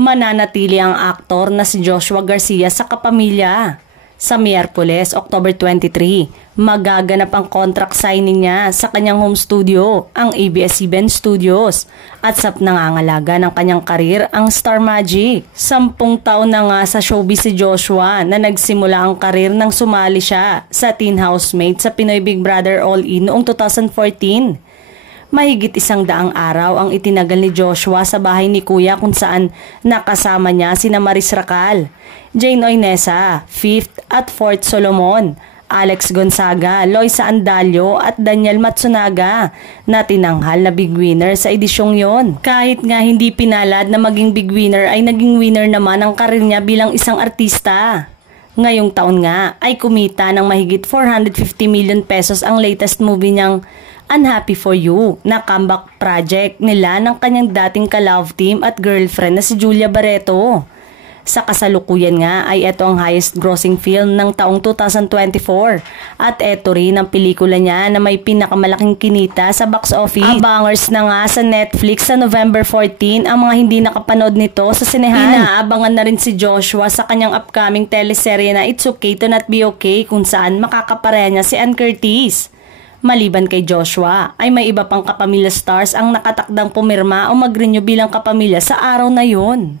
mananatili ang aktor na si Joshua Garcia sa kapamilya. Sa Miyerkules, October 23, magaganap ang contract signing niya sa kanyang home studio, ang ABS-CBN Studios. At sa nangangalaga ng kanyang karir, ang Star Magic. 10 taon na nga sa showbiz si Joshua na nagsimula ang karir nang sumali siya sa Teen Housemate sa Pinoy Big Brother All-In noong 2014. Mahigit 100 araw ang itinagal ni Joshua sa bahay ni Kuya kung saan nakasama niya sina Maris Racal, Jane Oinesa, 5th at 4th Solomon, Alex Gonzaga, Loisa Andalio at Daniel Matsunaga na tinanghal na big winner sa edisyong yon. Kahit nga hindi pinalad na maging big winner ay naging winner naman ang karir niya bilang isang artista. Ngayong taon nga ay kumita ng mahigit 450 million pesos ang latest movie niyang Unhappy for You na comeback project nila ng kanyang dating ka-love team at girlfriend na si Julia Barreto. Sa kasalukuyan nga ay ito ang highest grossing film ng taong 2024 at ito rin ang pelikula niya na may pinakamalaking kinita sa box office. Abangers na nga sa Netflix sa November 14 ang mga hindi nakapanood nito sa sinehan. Inaabangan na rin si Joshua sa kanyang upcoming teleserye na It's Okay to Not Be Okay kung saan makakapareha niya si Ann Curtis. Maliban kay Joshua, ay may iba pang kapamilya stars ang nakatakdang pumirma o mag-renew bilang kapamilya sa araw na yun.